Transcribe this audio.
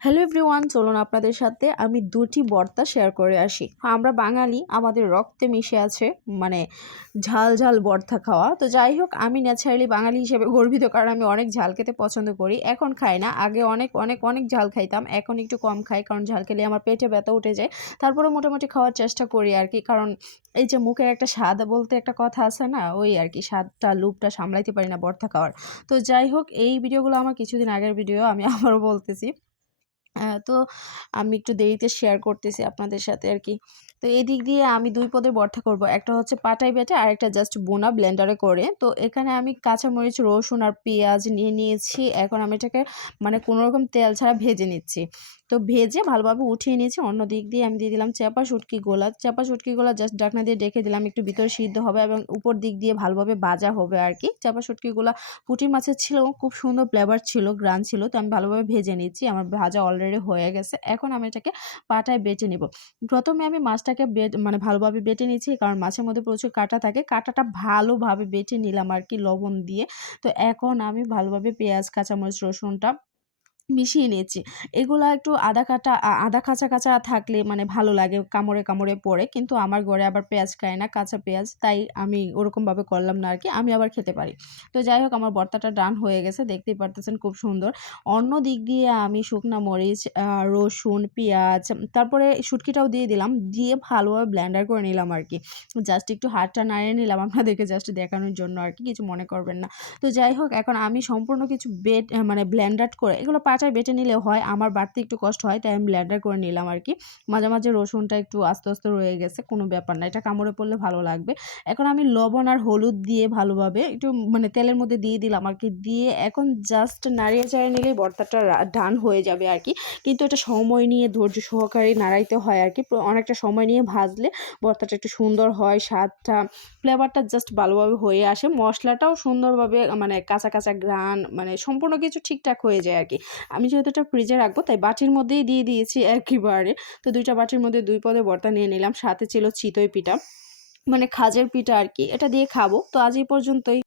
Hello everyone, চলুন আপনাদের সাথে আমি দুটি ভর্তা শেয়ার করে আসি। আমরা বাঙালি, আমাদের রক্তে মিশে আছে মানে ঝাল ঝাল ভর্তা খাওয়া। তো যাই হোক, আমি ন্যাচারালি বাঙালি হিসেবে গর্বিত, কারণ আমি অনেক ঝাল খেতে পছন্দ করি। এখন খাই না, আগে অনেক অনেক অনেক ঝাল খাইতাম, এখন একটু কম খাই, কারণ ঝাল খেলে আমার পেটে ব্যথা উঠে যায়। তারপরে মোটামুটি খাওয়ার চেষ্টা করি আর কি, কারণ এই যে মুখের একটা স্বাদ বলতে একটা কথা আছে না, ওই আর কি, স্বাদটা লুপটা সামলাইতে পারি না ভর্তা খাওয়ার। তো যাই হোক, এই ভিডিওগুলো আমার কিছুদিন আগের ভিডিও, আমি আবারও বলতেছি। তো আমি একটু দেরিতে শেয়ার করতেছি আপনাদের সাথে আরকি। তো এদিক দিয়ে আমি ২ পদের ভর্তা করব। একটা হচ্ছে পাটায় বেটে, আরেকটা জাস্ট বোনা ব্লেন্ডারে করে। তো এখানে আমি কাঁচামরিচ, রসুন আর পেঁয়াজ নিয়ে নিয়েছি। এখন আমি এটাকে মানে কোনোরকম তেল ছাড়া ভেজে নিচ্ছি। তো ভেজে ভালোভাবে উঠিয়ে নিয়েছি। অন্য দিক দিয়ে আমি দিয়ে দিলাম চাপা শুটকিগুলা। চাপা শুটকিগুলা জাস্ট ঢাকনা দিয়ে ঢেকে দিলাম, একটু ভিতরে সিদ্ধ হবে এবং উপর দিক দিয়ে ভালোভাবে ভাজা হবে আরকি। চাপা শুটকিগুলা পুঁটি মাছের ছিল, খুব সুন্দর ফ্লেভার ছিল, ঘ্রাণ ছিল। তো আমি ভালোভাবে ভেজে নিচ্ছি। আমার ভাজা অলরেডি হয়ে গেছে। এখন আমি এটাকে পাটায় বেটে নিব। প্রথমে আমি মাছটাকে মানে ভালোভাবে বেটে নিচ্ছি, কারণ মাছের মধ্যে প্রচুর কাঁটা থাকে। কাঁটাটা ভালোভাবে বেটে নিলাম আরকি লবণ দিয়ে। তো এখন আমি ভালোভাবে পেঁয়াজ, কাঁচামরিচ, রসুনটা মিশিয়ে নিয়েছি। এগুলা একটু আদা কাঁচা, কাঁচা থাকলে মানে ভালো লাগে, কামড়ে, কামড়ে পড়ে। কিন্তু আমার ঘরে আবার পেঁয়াজ খায় না, কাঁচা পেঁয়াজ। তাই আমি ওরকমভাবে করলাম না আরকি। আমি আবার খেতে পারি। তো যাই হোক, আমার ভর্তাটা ডান হয়ে গেছে। দেখতেই পারতেছেন খুব সুন্দর। অন্য দিক দিয়ে আমি শুকনা মরিচ, রসুন, পেঁয়াজ, তারপরে শুটকিটাও দিয়ে দিলাম। দিয়ে ভালোভাবে ব্লেন্ডার করে নিলাম আরকি। জাস্ট একটু হাতটা নাড়িয়ে নিলাম আপনাদেরকে জাস্ট দেখানোর জন্য আরকি, কিছু মনে করবেন না। তো যাই হোক, এখন আমি সম্পূর্ণ কিছু মানে ব্লেন্ডার করে, এগুলো পাটায় বেটে নিলে হয়, আমার বাটতে একটু কষ্ট হয়, তাই আমি ব্লেন্ডার করে নিলাম আরকি। মাঝে, মাঝে রসুনটা একটু আস্তে, আস্তে রয়ে গেছে, কোনো ব্যাপার না। এটা কামড়ে পড়লে ভালো লাগবে। এখন আমি লবণ আর হলুদ দিয়ে ভালোভাবে একটু মানে তেলের মধ্যে দিয়ে দিলাম আরকি। দিয়ে এখন জাস্ট নাড়িয়ে চাড়িয়ে নিলেই ভর্তাটা ডান হয়ে যাবে আরকি। কিন্তু এটা সময় নিয়ে ধৈর্য সহকারে নাড়াইতে হয় আরকি। অনেকটা সময় নিয়ে ভাজলে ভর্তাটা একটু সুন্দর হয়, স্বাদটা, ফ্লেভারটা জাস্ট ভালোভাবে হয়ে আসে। মসলাটাও সুন্দরভাবে মানে কাঁচা, কাঁচা ঘ্রাণ, মানে সম্পূর্ণ কিছু ঠিকঠাক হয়ে যায় আরকি। আমি যেহেতু এটা ফ্রিজে রাখবো, তাই বাটির মধ্যেই দিয়ে দিয়েছি একেবারে। তো ২ টা বাটির মধ্যে ২ পদে ভর্তা নিয়ে নিলাম। সাথে ছিল চিতই পিঠা, মানে খাজের পিঠা আরকি। এটা দিয়ে খাবো। তো আজ এই পর্যন্তই।